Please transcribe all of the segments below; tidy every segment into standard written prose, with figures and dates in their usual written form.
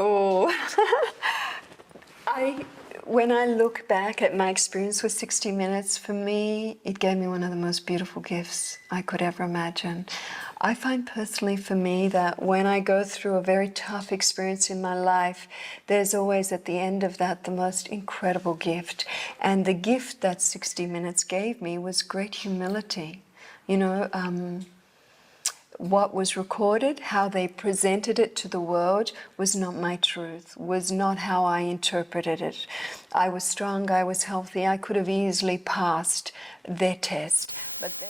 Oh, when I look back at my experience with 60 Minutes, for me, it gave me one of the most beautiful gifts I could ever imagine. I find personally for me that when I go through a very tough experience in my life, there's always at the end of that the most incredible gift. And the gift that 60 Minutes gave me was great humility. You know, what was recorded, how they presented it to the world, was not my truth, was not how I interpreted it. I was strong, I was healthy, I could have easily passed their test, but they...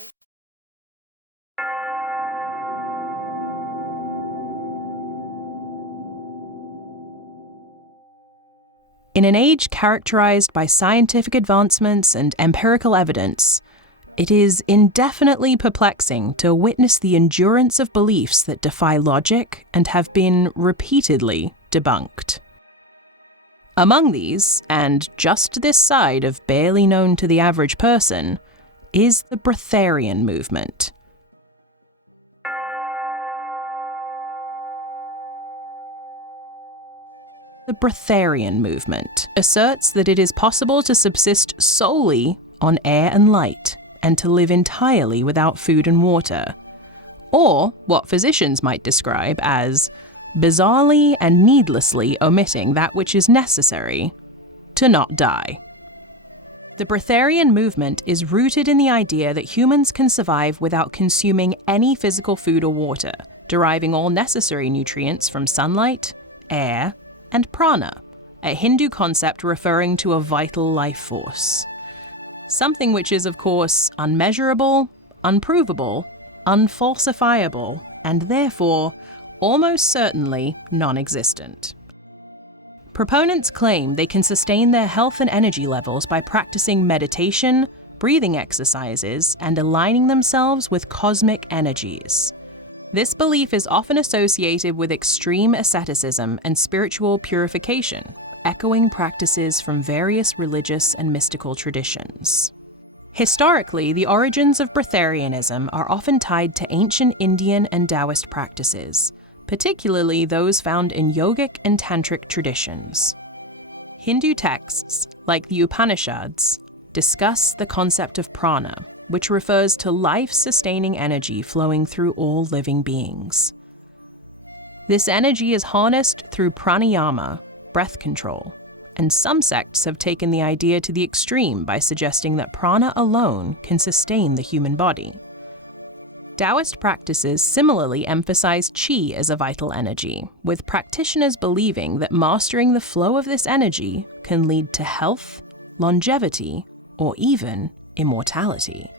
In an age characterized by scientific advancements and empirical evidence, it is indefinitely perplexing to witness the endurance of beliefs that defy logic and have been repeatedly debunked. Among these, and just this side of barely known to the average person, is the Breatharian movement. The Breatharian movement asserts that it is possible to subsist solely on air and light, and to live entirely without food and water, or what physicians might describe as bizarrely and needlessly omitting that which is necessary to not die. The Breatharian movement is rooted in the idea that humans can survive without consuming any physical food or water, deriving all necessary nutrients from sunlight, air, and prana, a Hindu concept referring to a vital life force. Something which is, of course, unmeasurable, unprovable, unfalsifiable, and therefore almost certainly non-existent. Proponents claim they can sustain their health and energy levels by practicing meditation, breathing exercises, and aligning themselves with cosmic energies. This belief is often associated with extreme asceticism and spiritual purification, echoing practices from various religious and mystical traditions. Historically, the origins of Breatharianism are often tied to ancient Indian and Taoist practices, particularly those found in yogic and tantric traditions. Hindu texts, like the Upanishads, discuss the concept of prana, which refers to life-sustaining energy flowing through all living beings. This energy is harnessed through pranayama, breath control, and some sects have taken the idea to the extreme by suggesting that prana alone can sustain the human body. Taoist practices similarly emphasize qi as a vital energy, with practitioners believing that mastering the flow of this energy can lead to health, longevity, or even immortality.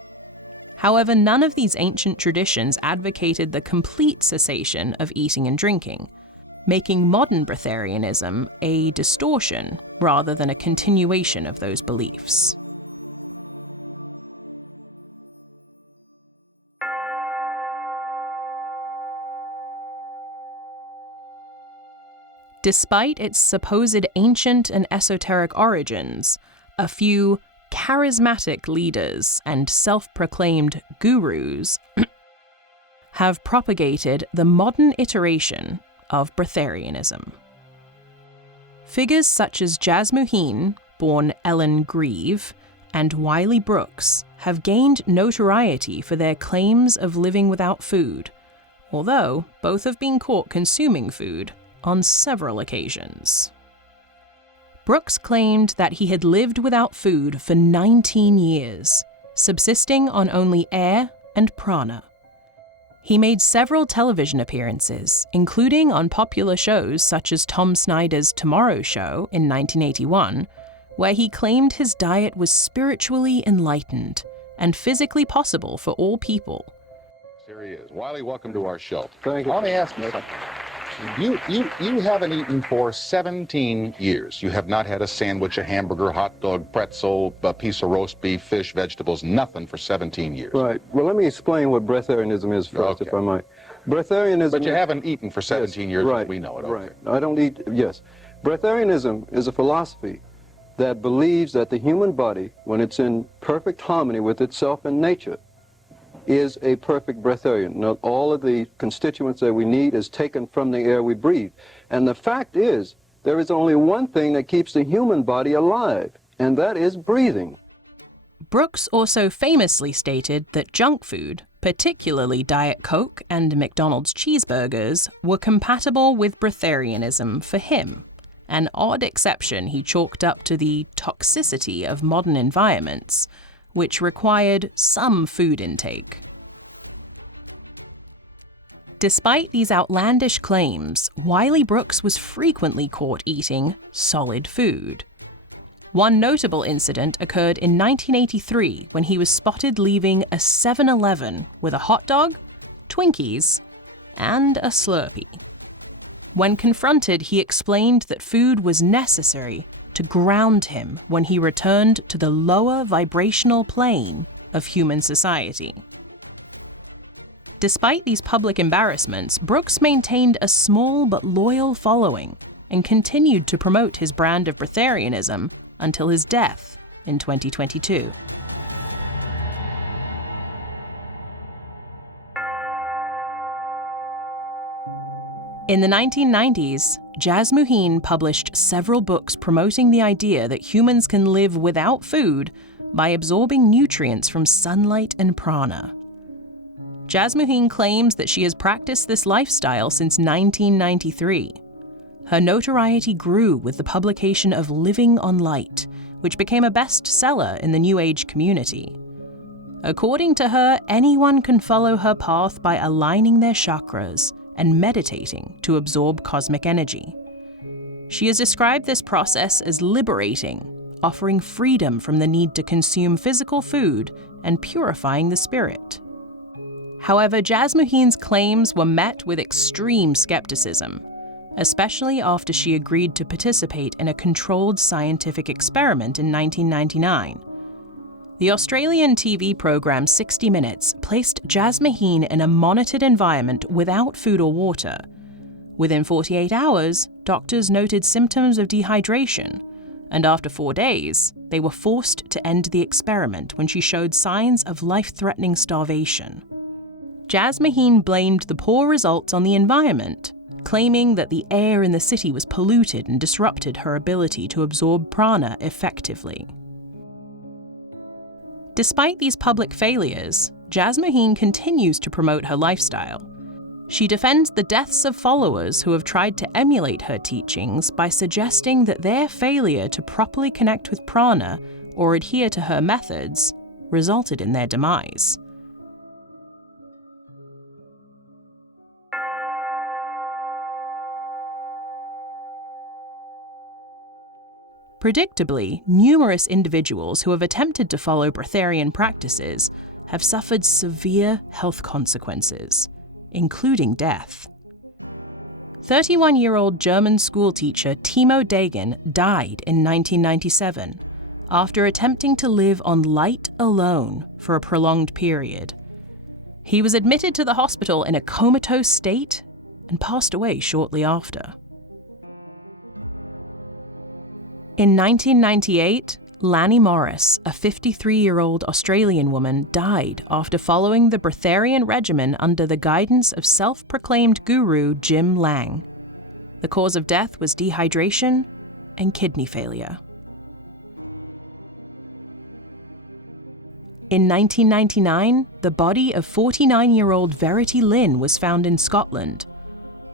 However, none of these ancient traditions advocated the complete cessation of eating and drinking, making modern Breatharianism a distortion rather than a continuation of those beliefs. Despite its supposed ancient and esoteric origins, a few charismatic leaders and self-proclaimed gurus have propagated the modern iteration of Breatharianism. Figures such as Jasmuheen, born Ellen Grieve, and Wiley Brooks have gained notoriety for their claims of living without food, although both have been caught consuming food on several occasions. Brooks claimed that he had lived without food for 19 years, subsisting on only air and prana. He made several television appearances, including on popular shows such as Tom Snyder's Tomorrow Show in 1981, where he claimed his diet was spiritually enlightened and physically possible for all people. Here he is. Wiley, welcome to our show. Thank you. Let me ask you something. You haven't eaten for 17 years. You have not had a sandwich, a hamburger, hot dog, pretzel, a piece of roast beef, fish, vegetables, nothing for 17 years. Right. Well, let me explain what breatharianism is first, if I might. Breatharianism... But you haven't eaten for 17 years, right, as we know it. Right. I don't eat... Yes. Breatharianism is a philosophy that believes that the human body, when it's in perfect harmony with itself and nature, is a perfect breatharian. Now, all of the constituents that we need is taken from the air we breathe. And the fact is, there is only one thing that keeps the human body alive, and that is breathing. Brooks also famously stated that junk food, particularly Diet Coke and McDonald's cheeseburgers, were compatible with Breatharianism for him, an odd exception he chalked up to the toxicity of modern environments, which required some food intake. Despite these outlandish claims, Wiley Brooks was frequently caught eating solid food. One notable incident occurred in 1983 when he was spotted leaving a 7-Eleven with a hot dog, Twinkies, and a Slurpee. When confronted, he explained that food was necessary to ground him when he returned to the lower vibrational plane of human society. Despite these public embarrassments, Brooks maintained a small but loyal following and continued to promote his brand of Breatharianism until his death in 2022. In the 1990s, Jasmuheen published several books promoting the idea that humans can live without food by absorbing nutrients from sunlight and prana. Jasmuheen claims that she has practiced this lifestyle since 1993. Her notoriety grew with the publication of Living on Light, which became a bestseller in the New Age community. According to her, anyone can follow her path by aligning their chakras and meditating to absorb cosmic energy. She has described this process as liberating, offering freedom from the need to consume physical food and purifying the spirit. However, Jasmuheen's claims were met with extreme skepticism, especially after she agreed to participate in a controlled scientific experiment in 1999. The Australian TV program 60 Minutes placed Jasmuheen in a monitored environment without food or water. Within 48 hours, doctors noted symptoms of dehydration, and after 4 days, they were forced to end the experiment when she showed signs of life-threatening starvation. Jasmuheen blamed the poor results on the environment, claiming that the air in the city was polluted and disrupted her ability to absorb prana effectively. Despite these public failures, Jasmuheen continues to promote her lifestyle. She defends the deaths of followers who have tried to emulate her teachings by suggesting that their failure to properly connect with prana or adhere to her methods resulted in their demise. Predictably, numerous individuals who have attempted to follow Breatharian practices have suffered severe health consequences, including death. 31-year-old German schoolteacher Timo Degen died in 1997 after attempting to live on light alone for a prolonged period. He was admitted to the hospital in a comatose state and passed away shortly after. In 1998, Lanny Morris, a 53-year-old Australian woman, died after following the Breatharian regimen under the guidance of self-proclaimed guru Jim Lang. The cause of death was dehydration and kidney failure. In 1999, the body of 49-year-old Verity Lynn was found in Scotland.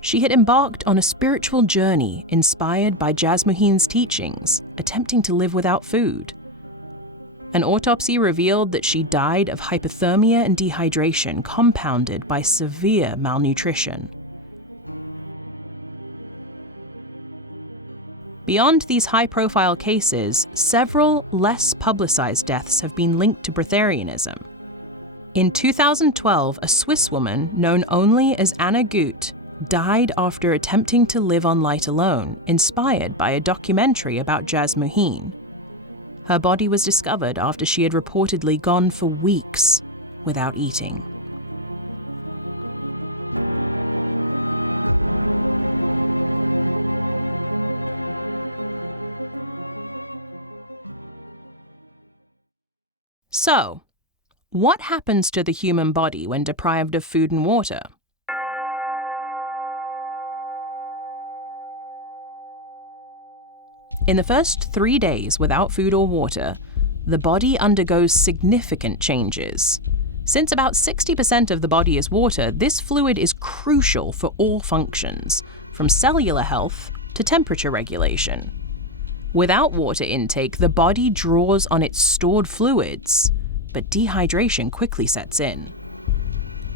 She had embarked on a spiritual journey inspired by Jasmuheen's teachings, attempting to live without food. An autopsy revealed that she died of hypothermia and dehydration compounded by severe malnutrition. Beyond these high-profile cases, several less publicized deaths have been linked to Breatharianism. In 2012, a Swiss woman known only as Anna Gut died after attempting to live on light alone, inspired by a documentary about Jasmuheen. Her body was discovered after she had reportedly gone for weeks without eating. So, what happens to the human body when deprived of food and water? In the first 3 days without food or water, the body undergoes significant changes. Since about 60% of the body is water, this fluid is crucial for all functions, from cellular health to temperature regulation. Without water intake, the body draws on its stored fluids, but dehydration quickly sets in.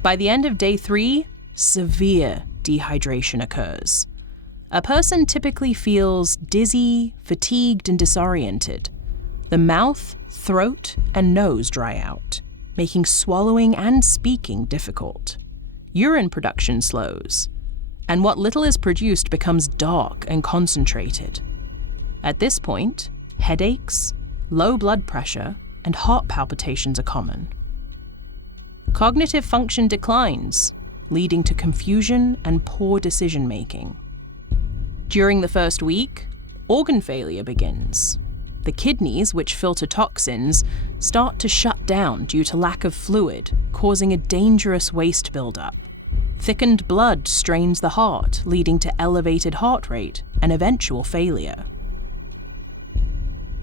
By the end of day 3, severe dehydration occurs. A person typically feels dizzy, fatigued, and disoriented. The mouth, throat, and nose dry out, making swallowing and speaking difficult. Urine production slows, and what little is produced becomes dark and concentrated. At this point, headaches, low blood pressure, and heart palpitations are common. Cognitive function declines, leading to confusion and poor decision-making. During the first week, organ failure begins. The kidneys, which filter toxins, start to shut down due to lack of fluid, causing a dangerous waste buildup. Thickened blood strains the heart, leading to elevated heart rate and eventual failure.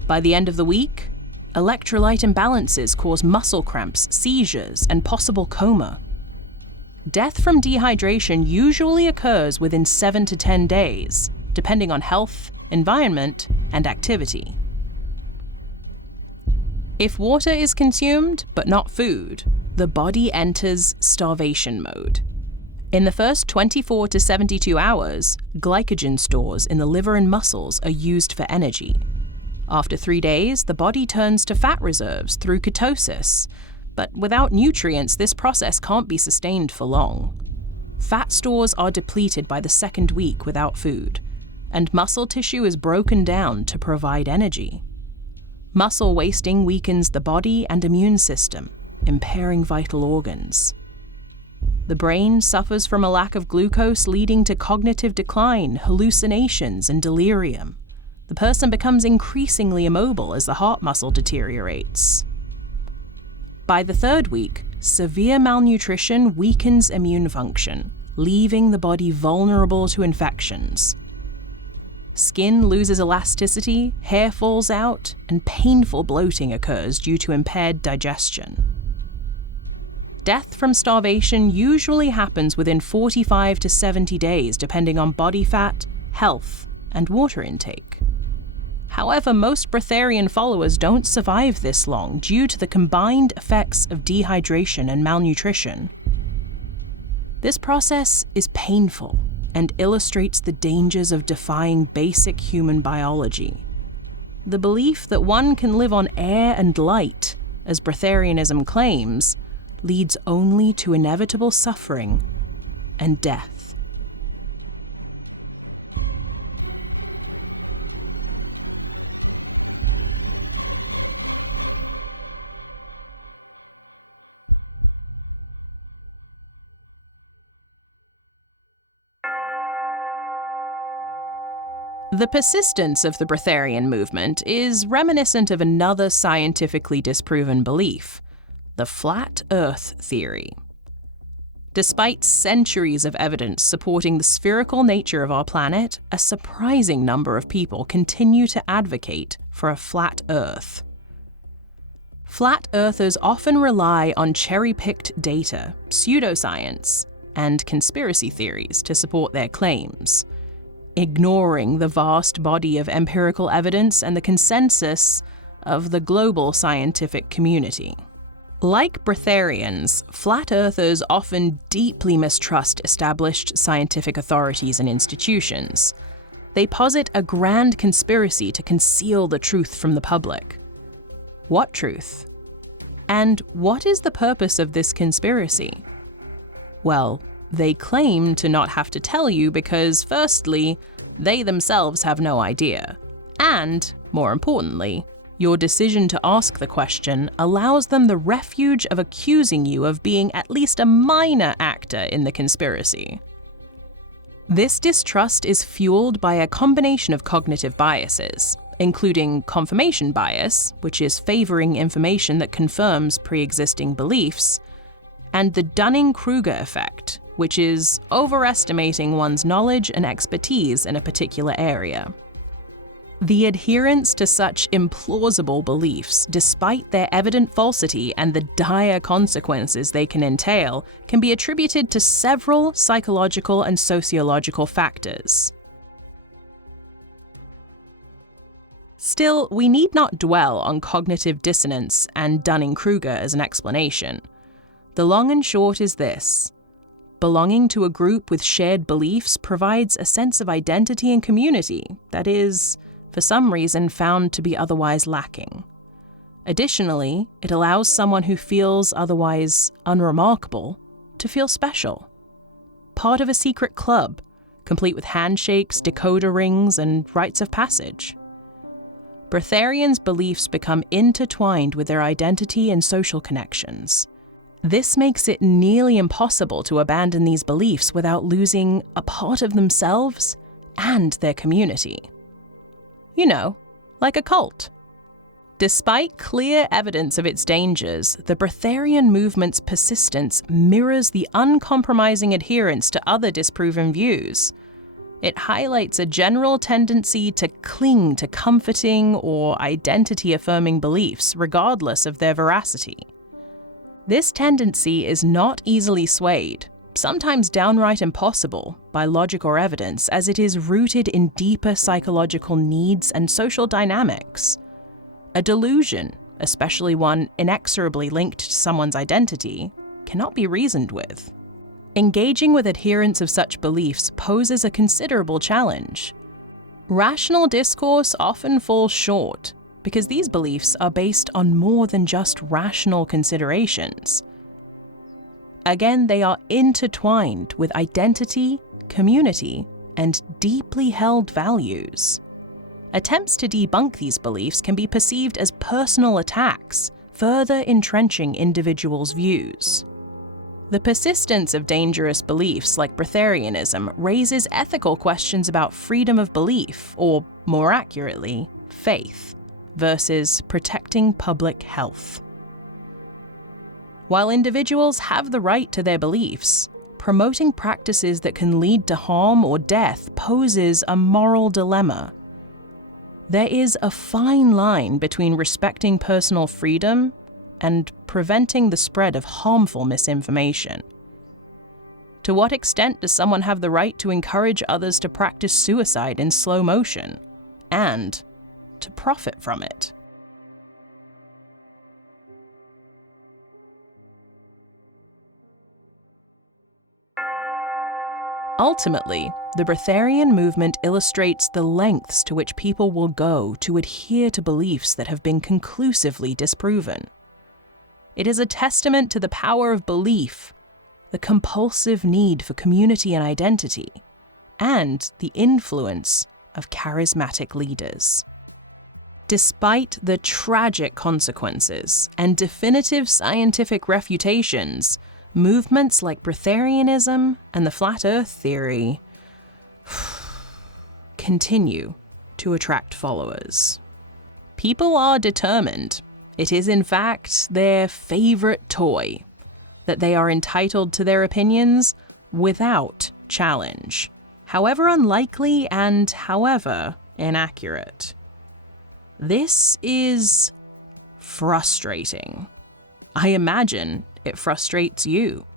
By the end of the week, electrolyte imbalances cause muscle cramps, seizures, and possible coma. Death from dehydration usually occurs within 7 to 10 days, depending on health, environment, and activity. If water is consumed, but not food, the body enters starvation mode. In the first 24 to 72 hours, glycogen stores in the liver and muscles are used for energy. After 3 days, the body turns to fat reserves through ketosis, but without nutrients, this process can't be sustained for long. Fat stores are depleted by the second week without food, and muscle tissue is broken down to provide energy. Muscle wasting weakens the body and immune system, impairing vital organs. The brain suffers from a lack of glucose, leading to cognitive decline, hallucinations, and delirium. The person becomes increasingly immobile as the heart muscle deteriorates. By the third week, severe malnutrition weakens immune function, leaving the body vulnerable to infections. Skin loses elasticity, hair falls out, and painful bloating occurs due to impaired digestion. Death from starvation usually happens within 45 to 70 days, depending on body fat, health, and water intake. However, most breatharian followers don't survive this long due to the combined effects of dehydration and malnutrition. This process is painful and illustrates the dangers of defying basic human biology. The belief that one can live on air and light, as breatharianism claims, leads only to inevitable suffering and death. The persistence of the Breatharian movement is reminiscent of another scientifically disproven belief, the flat Earth theory. Despite centuries of evidence supporting the spherical nature of our planet, a surprising number of people continue to advocate for a flat Earth. Flat Earthers often rely on cherry-picked data, pseudoscience, and conspiracy theories to support their claims, ignoring the vast body of empirical evidence and the consensus of the global scientific community. Like breatharians, flat earthers often deeply mistrust established scientific authorities and institutions. They posit a grand conspiracy to conceal the truth from the public. What truth? And what is the purpose of this conspiracy? Well, they claim to not have to tell you because, firstly, they themselves have no idea. And, more importantly, your decision to ask the question allows them the refuge of accusing you of being at least a minor actor in the conspiracy. This distrust is fueled by a combination of cognitive biases, including confirmation bias, which is favoring information that confirms pre-existing beliefs, and the Dunning-Kruger effect, which is overestimating one's knowledge and expertise in a particular area. The adherence to such implausible beliefs, despite their evident falsity and the dire consequences they can entail, can be attributed to several psychological and sociological factors. Still, we need not dwell on cognitive dissonance and Dunning-Kruger as an explanation. The long and short is this: belonging to a group with shared beliefs provides a sense of identity and community that is, for some reason, found to be otherwise lacking. Additionally, it allows someone who feels otherwise unremarkable to feel special. Part of a secret club, complete with handshakes, decoder rings, and rites of passage. Breatharians' beliefs become intertwined with their identity and social connections. This makes it nearly impossible to abandon these beliefs without losing a part of themselves and their community. You know, like a cult. Despite clear evidence of its dangers, the Breatharian movement's persistence mirrors the uncompromising adherence to other disproven views. It highlights a general tendency to cling to comforting or identity-affirming beliefs, regardless of their veracity. This tendency is not easily swayed, sometimes downright impossible, by logic or evidence, as it is rooted in deeper psychological needs and social dynamics. A delusion, especially one inexorably linked to someone's identity, cannot be reasoned with. Engaging with adherents of such beliefs poses a considerable challenge. Rational discourse often falls short, because these beliefs are based on more than just rational considerations. Again, they are intertwined with identity, community, and deeply held values. Attempts to debunk these beliefs can be perceived as personal attacks, further entrenching individuals' views. The persistence of dangerous beliefs like Breatharianism raises ethical questions about freedom of belief, or more accurately, faith, versus protecting public health. While individuals have the right to their beliefs, promoting practices that can lead to harm or death poses a moral dilemma. There is a fine line between respecting personal freedom and preventing the spread of harmful misinformation. To what extent does someone have the right to encourage others to practice suicide in slow motion, and to profit from it? Ultimately, the Breatharian movement illustrates the lengths to which people will go to adhere to beliefs that have been conclusively disproven. It is a testament to the power of belief, the compulsive need for community and identity, and the influence of charismatic leaders. Despite the tragic consequences and definitive scientific refutations, movements like Breatharianism and the Flat Earth theory continue to attract followers. People are determined. It is in fact their favorite toy, that they are entitled to their opinions without challenge, however unlikely and however inaccurate. This is frustrating. I imagine it frustrates you.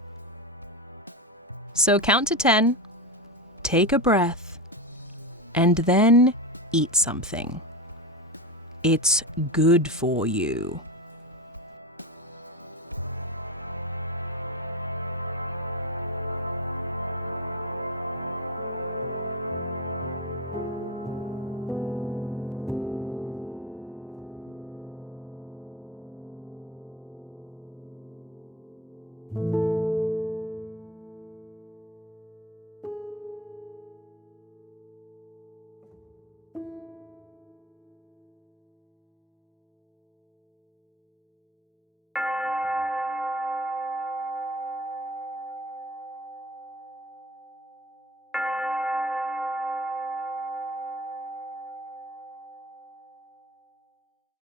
So count to 10, take a breath, and then eat something. It's good for you.